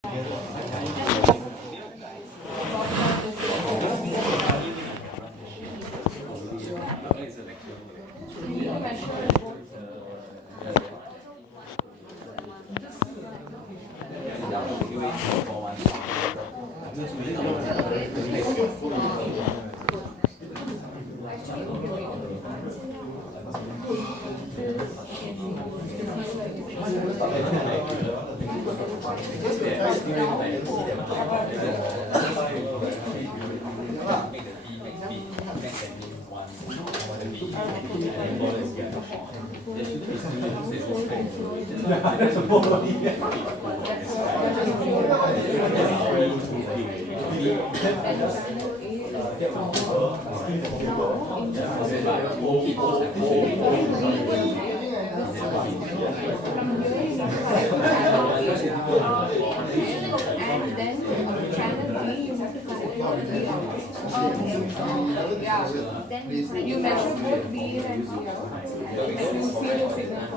You mentioned both B and C, and you feel the signal.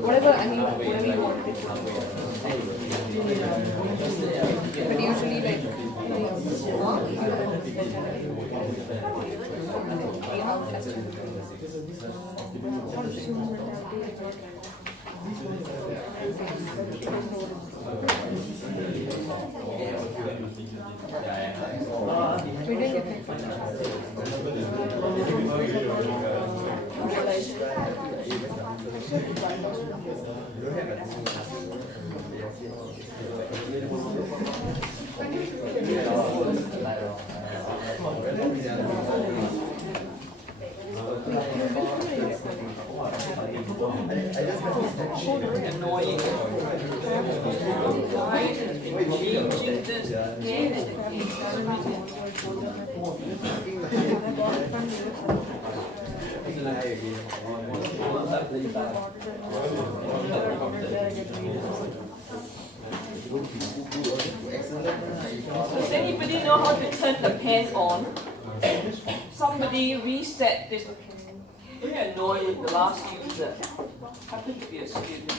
Whatever, I mean, whatever you want it to be. But usually, like, Does anybody know how to turn the pen on? Somebody reset this. Very annoying, the last user. Happened to be a student.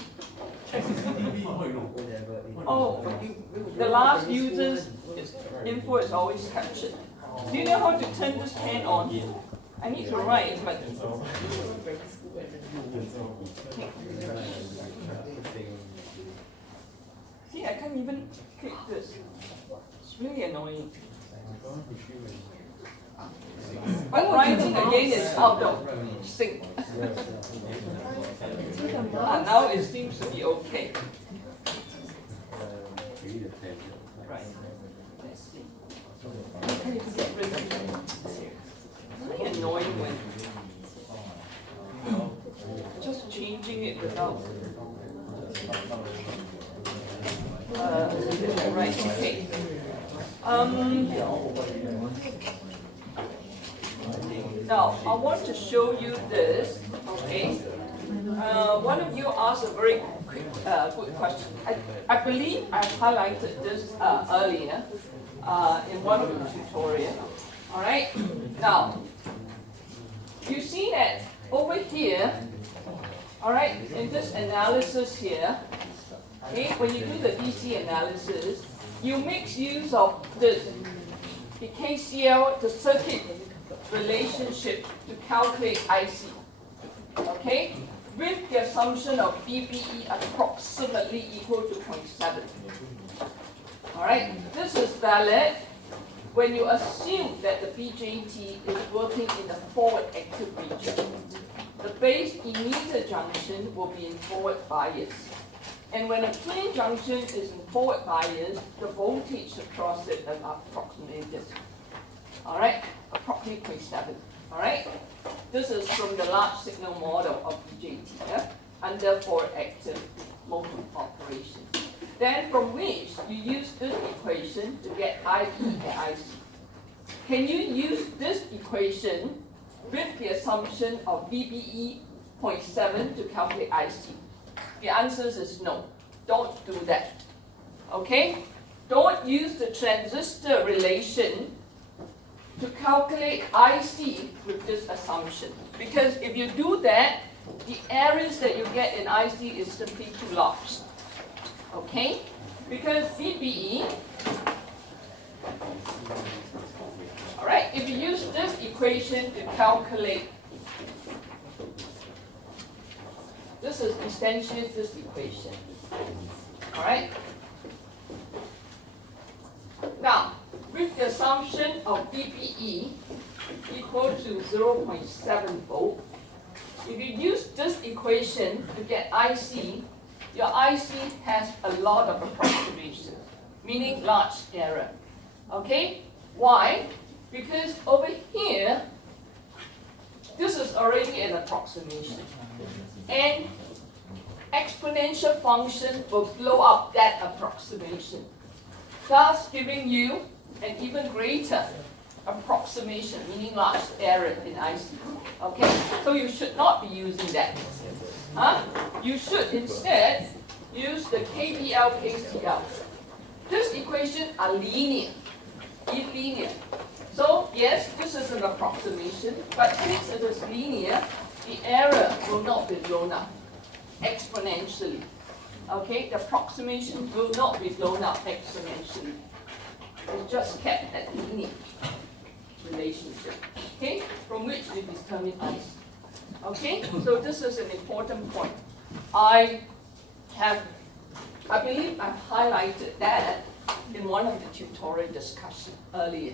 Oh, the last user's info is always captured. Do you know how to turn this pen on? I need to write, but see, I can't even click this. It's really annoying. But writing again is out of sync. Now it seems to be okay. Right. Let's see. Really annoying when just changing it without. Right. Okay. Now, I want to show you this, okay? One of you asked a very quick, good question. I believe I highlighted this earlier in one of the tutorials. All right? Now, you see that over here, all right, in this analysis here, okay, when you do the DC analysis, you make use of this, the KCL, the circuit relationship to calculate IC, okay, with the assumption of BBE approximately equal to 0.7. All right, this is valid when you assume that the BJT is working in the forward active region. the base emitter junction will be in forward bias. And when a plain junction is in forward bias, the voltage across it is approximately this. Alright, approximately 0.7. Alright, this is from the large signal model of BJT, yeah? Under 4-active mode of operation. Then from which you use this equation to get IP and IC. Can you use this equation with the assumption of VBE 0.7 to calculate IC? The answer is no. Don't do that. Okay? Don't use the transistor relation to calculate IC with this assumption. Because if you do that, the errors that you get in IC is simply too large. Okay? Because VBE, alright, if you use this equation to calculate, this is essentially this equation. Alright? Now, with the assumption of VBE equal to 0.7 volt, if you use this equation to get IC, your IC has a lot of approximation, meaning large error. Okay? Why? Because over here, this is already an approximation. And exponential function will blow up that approximation, thus giving you an even greater approximation, meaning large error in IC. Okay? So you should not be using that. You should instead use the KBL, KCL. This equation are linear, linear. So yes, this is an approximation, but since it is linear, the error will not be blown up exponentially. Okay, the approximation will not be blown up exponentially. It's just kept at linear relationship. Okay, from which we determine IC. Okay, so this is an important point. I believe I've highlighted that in one of the tutorial discussion earlier.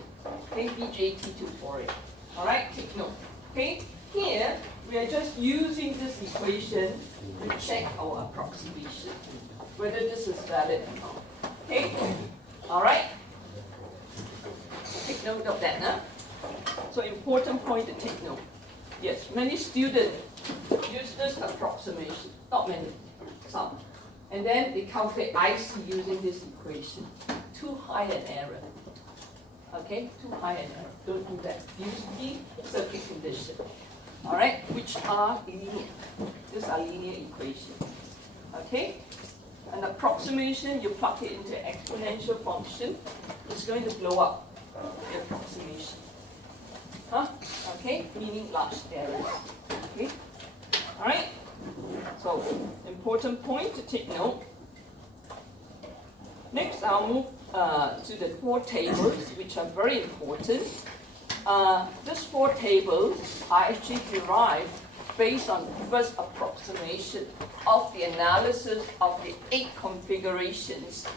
Okay, BJT tutorial. All right, take note. Okay, here we are just using this equation to check our approximation, whether this is valid or not. Okay, all right. Take note of that, huh? So important point to take note. Yes, many students use this approximation. Not many, some. And then they calculate IC using this equation. Too high an error. Okay, too high an error. Don't do that. Use the circuit condition. Alright, which are linear. These are linear equations. Okay? An approximation, you plug it into exponential function, it's going to blow up the approximation. Okay, meaning large errors. Okay, all right. So important point to take note. Next, I'll move to the 4 tables, which are very important. These 4 tables are actually derived based on first approximation of the analysis of the 8 configurations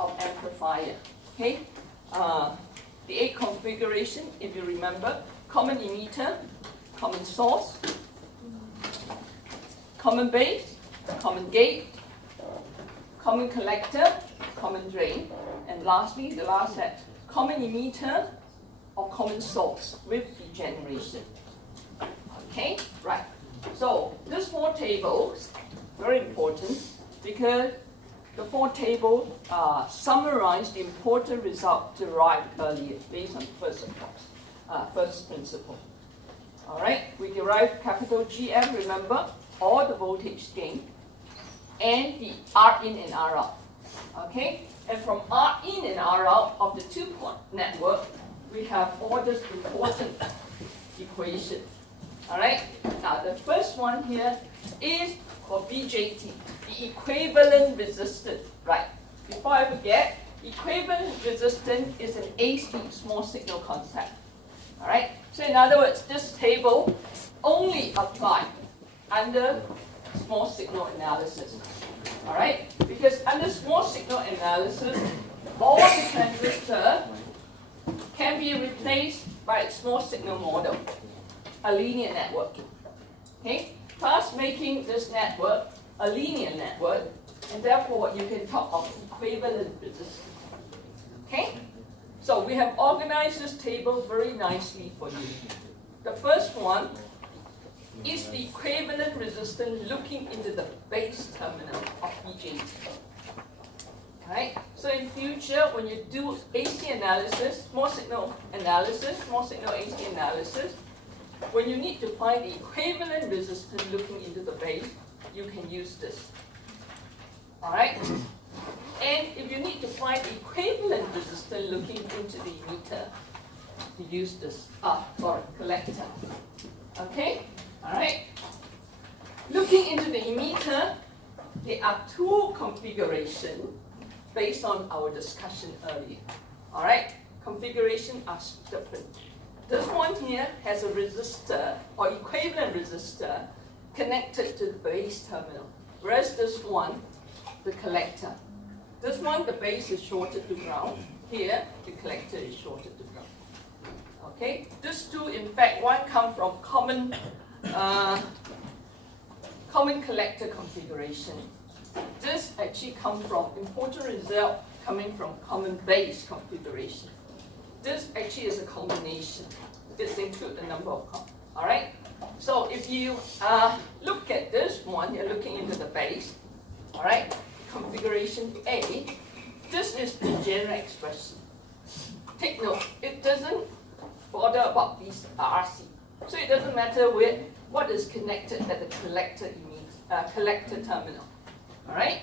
of amplifier. Okay, the 8 configuration, if you remember. Common emitter, common source, common base, common gate, common collector, common drain, and lastly, the last set, common emitter or common source with degeneration. Okay, right. So these 4 tables, very important because the 4 tables summarize the important result derived earlier based on first principle. All right, we derive capital GM, remember, all the voltage gain, and the R in and R out. Okay, and from R in and R out of the 2-port network, we have all this important equation. All right, now the first one here is for BJT, the equivalent resistance. Right, before I forget, equivalent resistance is an AC small signal concept. All right, so in other words, this table only applies under small signal analysis. All right, because under small signal analysis, all the transistors can be replaced by a small signal model, a linear network. Okay, thus making this network a linear network, and therefore you can talk of equivalent resistance. Okay, so we have organized this table very nicely for you. The first one is the equivalent resistance looking into the base terminal of BJT. Right? So in future, when you do AC analysis, small signal AC analysis, when you need to find the equivalent resistance looking into the base, you can use this. Alright? And if you need to find equivalent resistance looking into the emitter, you use this, collector. Okay? Alright? Looking into the emitter, there are two configurations based on our discussion earlier. Alright? Configuration are different. This one here has a resistor or equivalent resistor connected to the base terminal, whereas this one, the collector. This one, the base is shorted to ground. Here, the collector is shorted to ground. Okay? These two, in fact, one comes from common collector configuration. This actually comes from important result coming from common base configuration. This actually is a combination. This includes a number of components. All right? So if you look at this one, you're looking into the base. All right? Configuration A. This is the general expression. Take note, it doesn't bother about these RC. So it doesn't matter what is connected at the collector terminal. All right?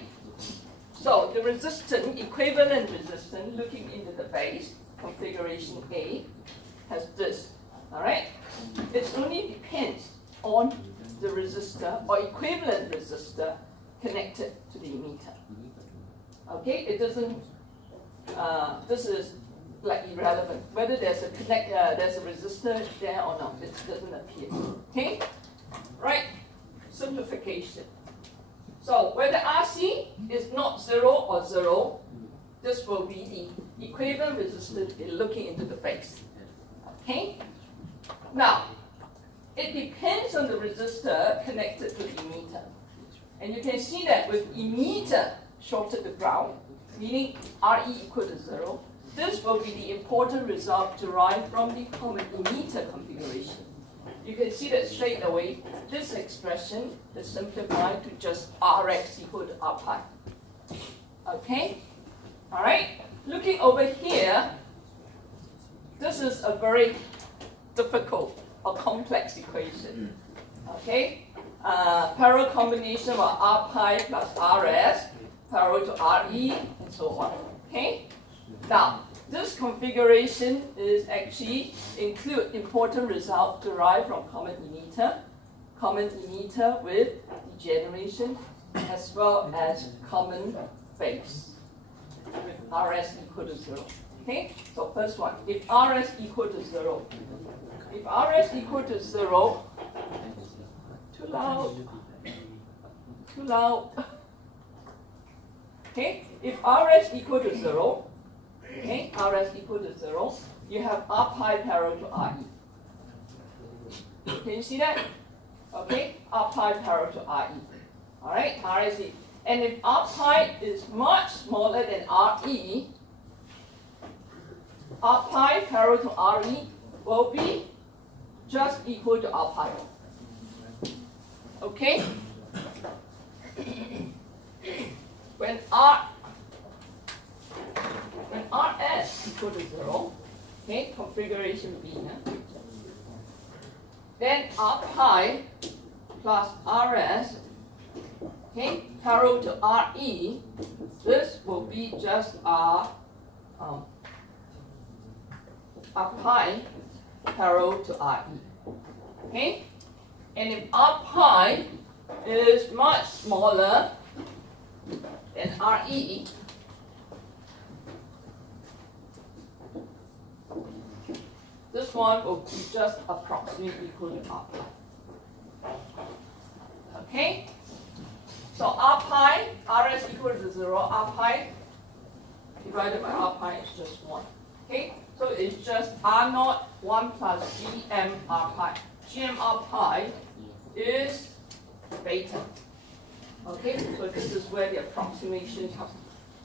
So the resistance, equivalent resistance, looking into the base, configuration A, has this. All right? It only depends on the resistor or equivalent resistor connected to the emitter. Okay? It doesn't. This is like irrelevant. Whether there's a resistor there or not, it doesn't appear. Okay? Right? Simplification. So whether RC is not 0 or 0, this will be the equivalent resistance looking into the base. Okay? Now, it depends on the resistor connected to the emitter. And you can see that with emitter shorted to ground, meaning RE equal to 0, this will be the important result derived from the common emitter configuration. You can see that straight away, this expression is simplified to just Rx equal to R pi. Okay? All right? Looking over here, this is a very difficult or complex equation. Okay? Parallel combination of R pi plus Rs, parallel to Re, and so on. Okay? Now, this configuration is actually include important result derived from common emitter with degeneration, as well as common base with Rs equal to 0. Okay, so first one, if Rs equal to 0, too loud. Okay, if Rs equal to 0, okay, Rs equal to 0, you have R pi parallel to Re. Can you see that? Okay, R pi parallel to Re. Alright, Rs. And if R pi is much smaller than Re, R pi parallel to Re will be just equal to R pi. Okay? When Rs equal to 0, okay, configuration B, then R pi plus Rs, okay, parallel to Re, this will be just R pi parallel to Re. Okay? And if R pi is much smaller than Re, this one will be just approximately equal to R pi. Okay? So R pi, Rs equal to 0, R pi divided by R pi is just 1. Okay? So it's just R naught 1 plus GM R pi. GM R pi is beta. Okay, so this is where the approximation comes,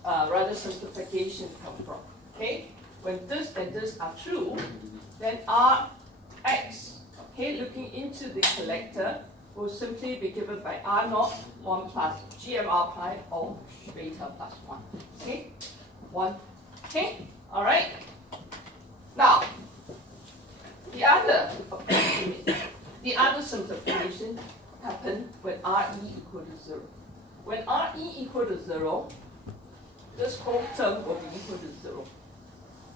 rather simplification comes from. Okay, when this and this are true, then Rx, okay, looking into the collector, will simply be given by R naught 1 plus GMR pi or beta plus 1. Okay, 1. Okay, all right. Now, the other simplification happen when RE equal to 0. When RE equal to 0, this whole term will be equal to 0.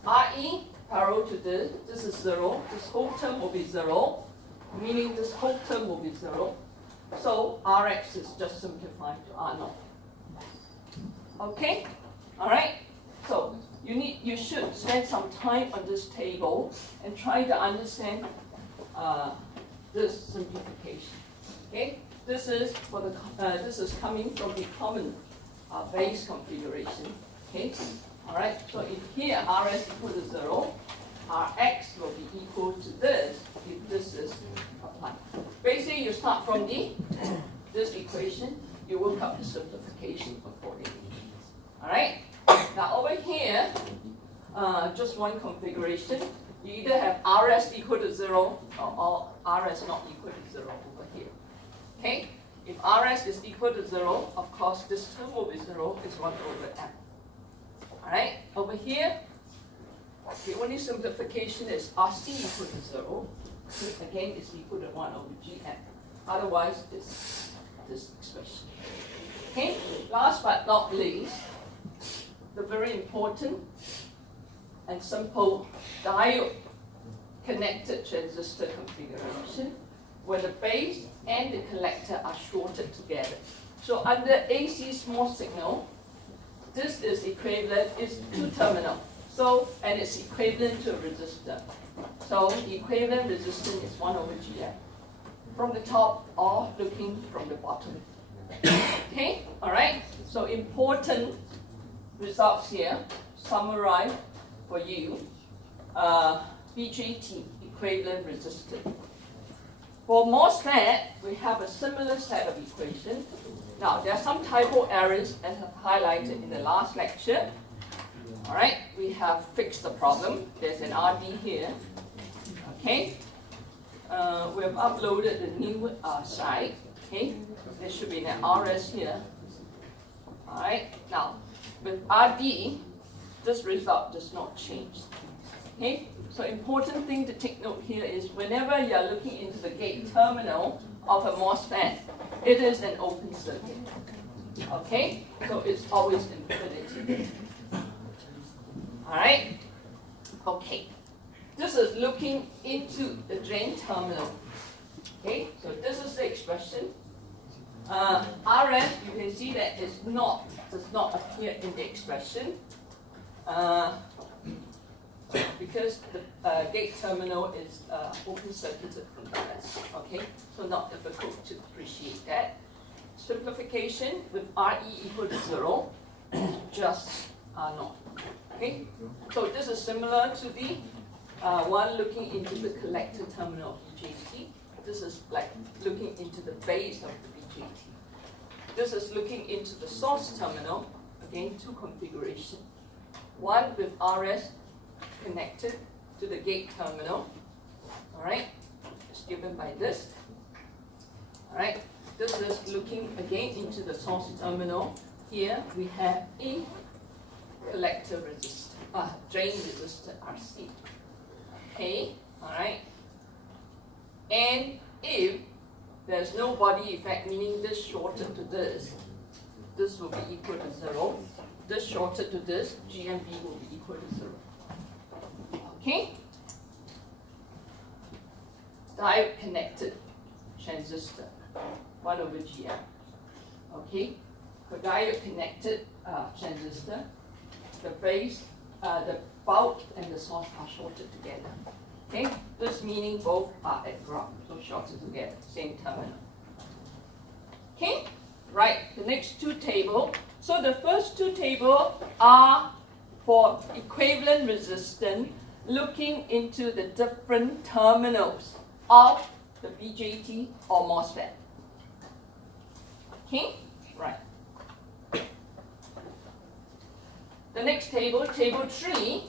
RE parallel to this is 0. This whole term will be 0, meaning this whole term will be 0. So Rx is just simplified to R naught. Okay? Alright? So you should spend some time on this table and try to understand this simplification. Okay? This is for the this is coming from the common base configuration. Okay? Alright, so if here Rs equal to 0, Rx will be equal to this if this is applied. Basically, you start from this equation, you work out the simplification accordingly. Alright? Now over here, just one configuration. You either have Rs equal to 0 or Rs not equal to 0 over here. Okay? If Rs is equal to 0, of course this term will be 0, it's 1 over m. Alright? Over here, the only simplification is Rc equal to 0. Again, it's equal to 1 over Gm. Otherwise, it's this expression. Okay? Last but not least, the very important and simple diode connected transistor configuration where the base and the collector are shorted together. So under AC small signal, this is equivalent, is 2 terminal. So, and it's equivalent to a resistor. So the equivalent resistance is 1 over Gm. From the top or looking from the bottom. Okay, alright? So important results here, summarize for you. BJT, equivalent resistance. For MOSFET, we have a similar set of equations. Now, there are some typo errors as I've highlighted in the last lecture. All right, we have fixed the problem. There's an RD here. Okay, we have uploaded the new site. Okay, there should be an RS here. All right, now with RD, this result does not change. Okay, so important thing to take note here is whenever you are looking into the gate terminal of a MOSFET, it is an open circuit. Okay, so it's always infinity. Alright? Okay. This is looking into the drain terminal. Okay, so this is the expression. RF, you can see that does not appear in the expression. Because the gate terminal is open circuited from the rest. Okay, so not difficult to appreciate that. Simplification with RE equal to 0, just R naught. Okay, so this is similar to the one looking into the collector terminal of BJT. This is like looking into the base of the BJT. This is looking into the source terminal. Again, 2 configurations. One with RS connected to the gate terminal. Alright, it's given by this. Alright, this is looking again into the source terminal. Here we have a collector resistor, drain resistor RC. Okay, alright. And if there's no body effect, meaning this shorted to this will be equal to 0. This shorted to this, GMB will be equal to 0. Okay? Diode connected transistor, 1 over Gm. Okay? For diode connected transistor, the base, the bulk and the source are shorted together. Okay? This meaning both are at ground, so shorted together, same terminal. Okay? Right, the next 2 tables. So the first 2 tables are for equivalent resistance looking into the different terminals of the BJT or MOSFET. Okay, right. The next table, table 3,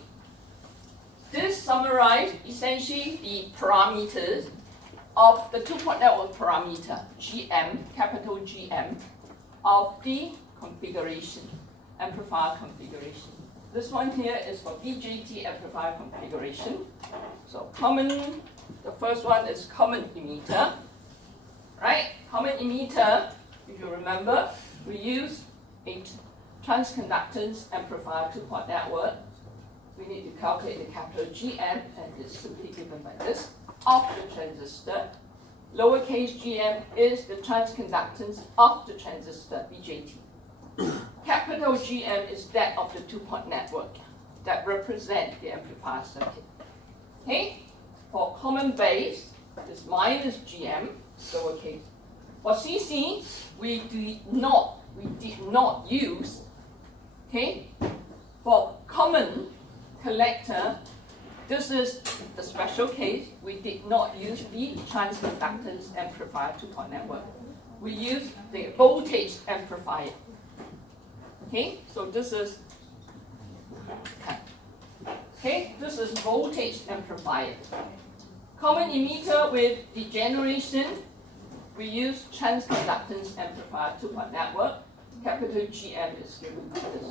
this summarizes essentially the parameters of the two-port network parameter, GM, capital GM, of the configuration, amplifier configuration. This one here is for BJT amplifier configuration. So common, the first one is common emitter, right? Common emitter, if you remember, we use a transconductance amplifier two-port network. We need to calculate the capital GM, and it's simply given by this, of the transistor. Lowercase gm is the transconductance of the transistor, BJT. Capital GM is that of the two-port network that represent the amplifier circuit. Okay? For common base, it's minus GM, lowercase. For CC, we did not use, okay? For common collector, this is the special case. We did not use the transconductance amplifier two-port network. We used the voltage amplifier. Okay, so this is voltage amplifier. Common emitter with degeneration, we use transconductance amplifier two-port network. Capital GM is given by this.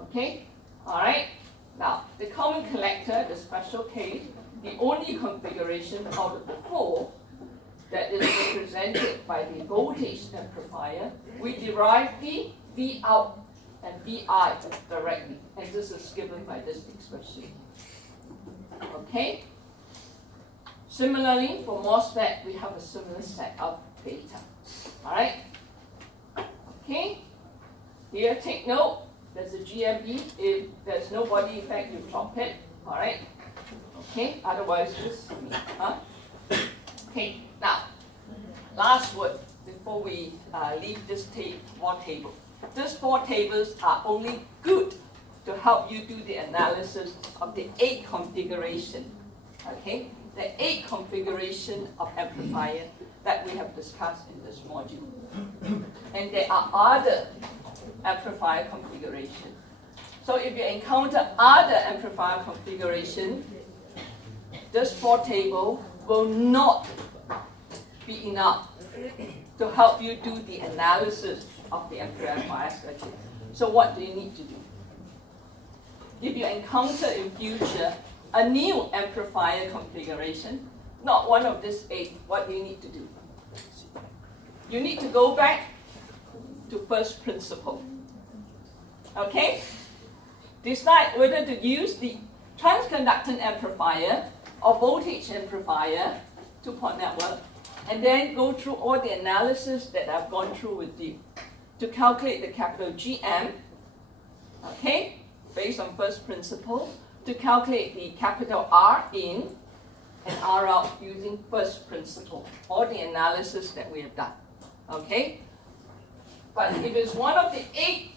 Okay, all right. Now, the common collector, the special case, the only configuration out of the 4 that is represented by the voltage amplifier, we derive the V out and VI directly, and this is given by this expression. Okay? Similarly, for MOSFET, we have a similar set of data. All right? Okay? Here, take note. There's a GME. If there's no body effect, you drop it. All right? Okay? Otherwise, just okay. Now, last word before we leave this 4 table. These 4 tables are only good to help you do the analysis of the 8 configuration. Okay? The 8 configuration of amplifier that we have discussed in this module. And there are other amplifier configuration. So if you encounter other amplifier configuration, this 4 table will not be enough to help you do the analysis of the amplifier circuit. So what do you need to do? If you encounter in future a new amplifier configuration, not one of these 8, what do you need to do? You need to go back to first principle. Okay? Decide whether to use the transconductance amplifier or voltage amplifier two-port network, and then go through all the analysis that I've gone through with you to calculate the capital GM, okay, based on first principle, to calculate the capital R in and R out using first principle, all the analysis that we have done, okay? But if it's one of the 8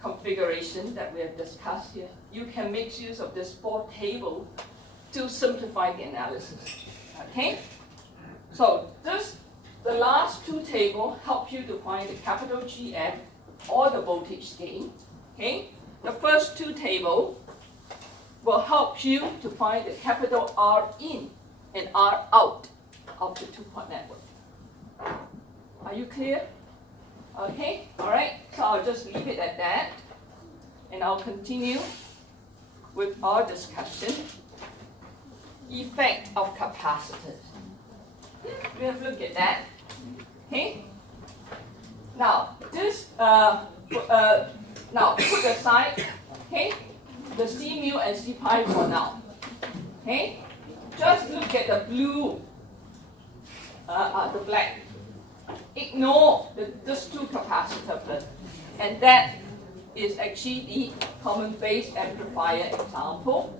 configurations that we have discussed here, you can make use of this 4 table to simplify the analysis, okay? So the last 2 tables help you to find the capital GM or the voltage gain, okay? The first 2 tables will help you to find the capital R in and R out of the two-port network. Are you clear? Okay, all right, so I'll just leave it at that, and I'll continue with our discussion. Effect of capacitors. We have looked at that. Okay. Now this now put aside. Okay, the C mu and C pi for now. Okay, just look at the blue, the black. Ignore these 2 capacitor first, and that is actually the common base amplifier example.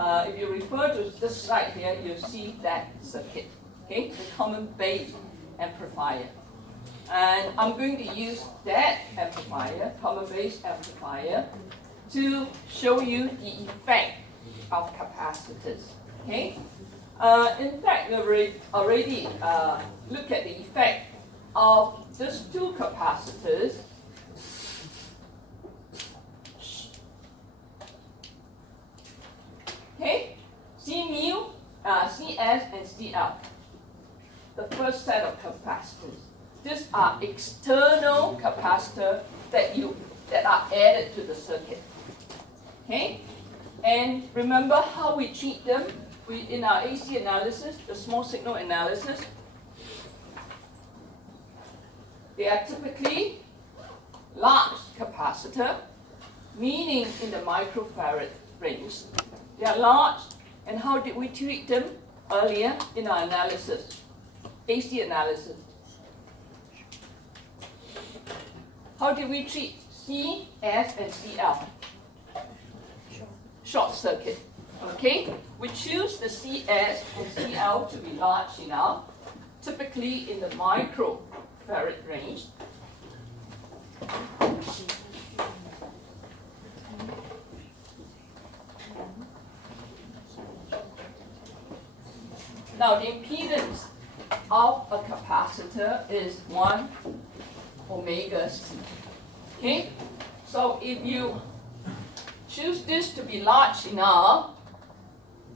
If you refer to this slide here, you'll see that circuit. Okay, the common base amplifier. And I'm going to use that amplifier, common base amplifier, to show you the effect of capacitors. Okay? In fact, we already look at the effect of these two capacitors. Okay, C mu, CS, and CL. The first set of capacitors. These are external capacitors that are added to the circuit. Okay, and remember how we treat them in our AC analysis, the small signal analysis. They are typically large capacitor, meaning in the microfarad range. They are large, and how did we treat them earlier in our analysis, AC analysis? How did we treat C, S, and CL? Short circuit. Okay, we choose the CS and CL to be large enough, typically in the microfarad range. Now the impedance of a capacitor is 1 omega C. Okay, so if you choose this to be large enough,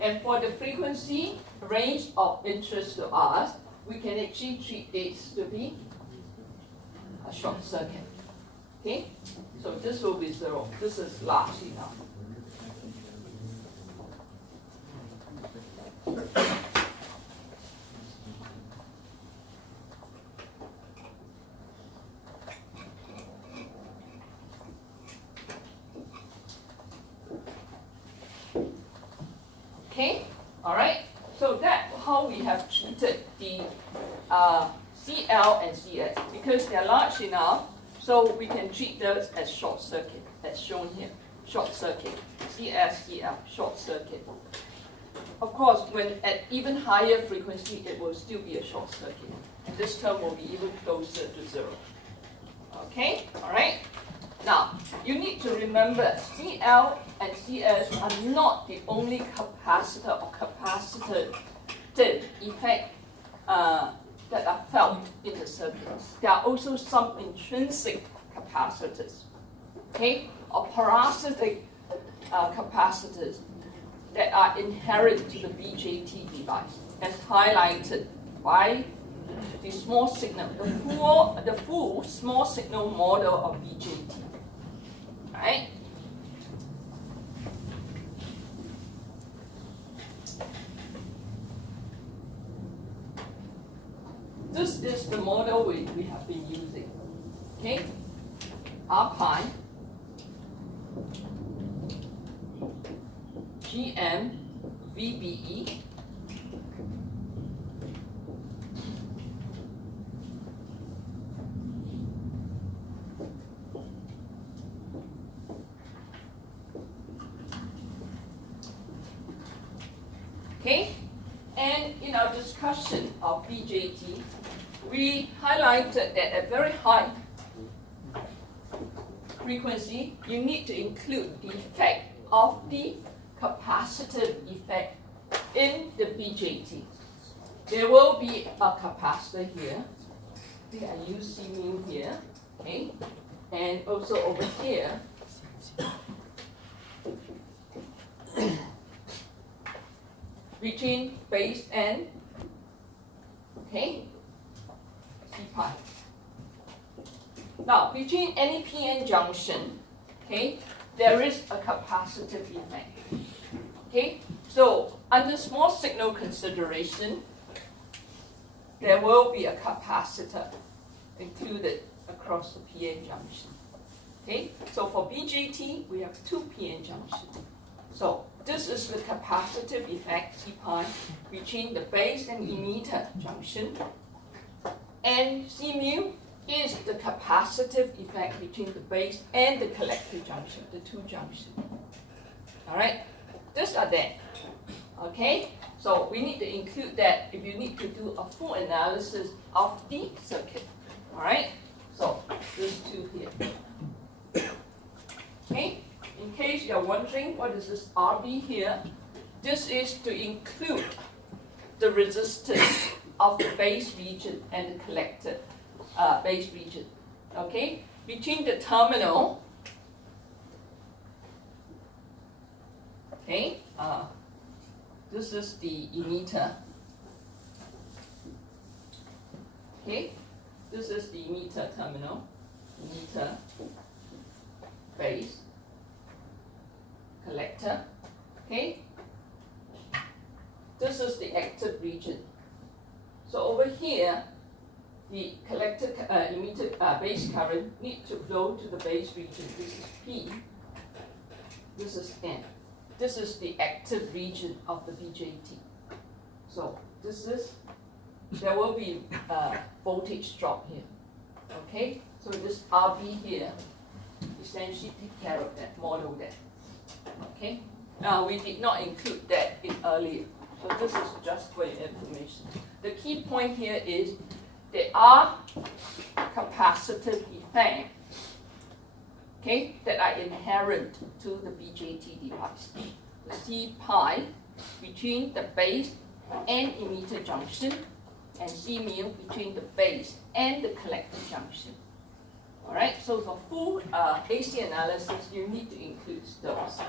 and for the frequency range of interest to us, we can actually treat this to be a short circuit. Okay, so this will be 0. This is large enough. Okay, all right. So that's how we have treated the CL and CS, because they're large enough, so we can treat those as short circuit, as shown here. Short circuit, CS, CL, short circuit. Of course, when at even higher frequency, it will still be a short circuit, and this term will be even closer to 0. Okay, all right. Now, you need to remember CL and CS are not the only capacitor or capacitive effect that are felt in the circuit. There are also some intrinsic capacitors, okay, or parasitic capacitors that are inherent to the BJT device, as highlighted by the small signal, the full small signal model of BJT. Right? This is the model we have been using. Okay? R pi GM VBE okay, and in our discussion of BJT, we highlighted that at very high frequency, you need to include the effect of the capacitive effect in the BJT. There will be a capacitor here. I use C mu here, okay, and also over here. Between base and, okay, C pi. Now, between any PN junction, okay, there is a capacitive effect. Okay, so under small signal consideration, there will be a capacitor included across the PN junction. Okay, so for BJT, we have 2 PN junctions. So this is the capacitive effect, C pi, between the base and emitter junction. And C mu is the capacitive effect between the base and the collector junction, the 2 junctions. All right, these are there. Okay, so we need to include that if you need to do a full analysis of the circuit. All right, so these 2 here. Okay. In case you're wondering what is this RB here, this is to include the resistance of the base region and the collector base region. Okay, between the terminal. Okay, this is the emitter. Okay, this is the emitter terminal, emitter, base, collector. Okay, this is the active region. So over here, the collector emitter base current need to flow to the base region. This is P. This is N. This is the active region of the BJT. So this is, there will be voltage drop here. Okay, so this RB here essentially take care of that, model that. Okay, now we did not include that in earlier, so this is just for your information. The key point here is there are capacitive effects, okay, that are inherent to the BJT device. The C pi between the base and emitter junction, and C mu between the base and the collector junction. Alright, so for full AC analysis, you need to include those.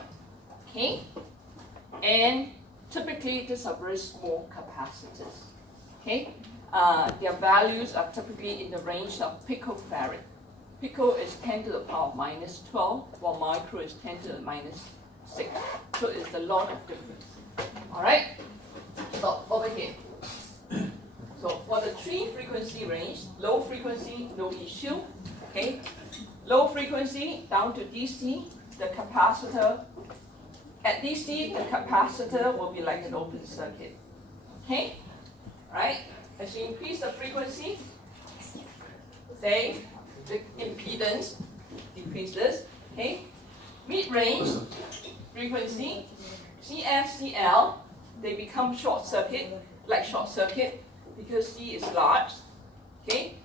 Okay? And typically, these are very small capacitors. Okay? Their values are typically in the range of picofarad. Pico is 10 to the power of minus 12, while micro is 10 to the minus 6. So it's a lot of difference. Alright? So over here. So for the 3 frequency range, low frequency, no issue. Okay? Low frequency down to DC, the capacitor. At DC, the capacitor will be like an open circuit. Okay? Right? As you increase the frequency, say the impedance decreases. Okay? Mid-range frequency, CF, CL, they become short circuit, like short circuit, because C is large. Okay?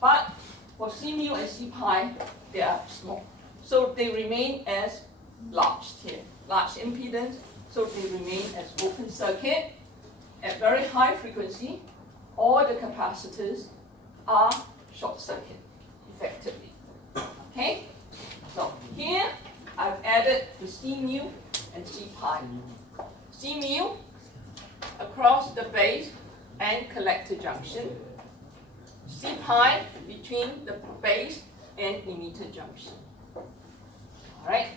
But for C mu and C pi, they are small. So they remain as large here, large impedance, so they remain as open circuit. At very high frequency, all the capacitors are short circuit, effectively. Okay? So here, I've added the C mu and C pi. C mu across the base and collector junction. C pi between the base and emitter junction. Alright,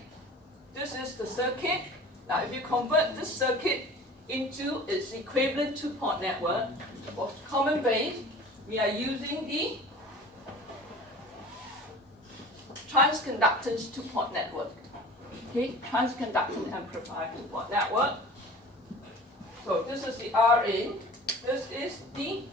this is the circuit. Now if you convert this circuit into its equivalent two-port network, for common base, we are using the transconductance two-port network. Okay, transconductance amplifier two-port network. So this is the Rin, this is the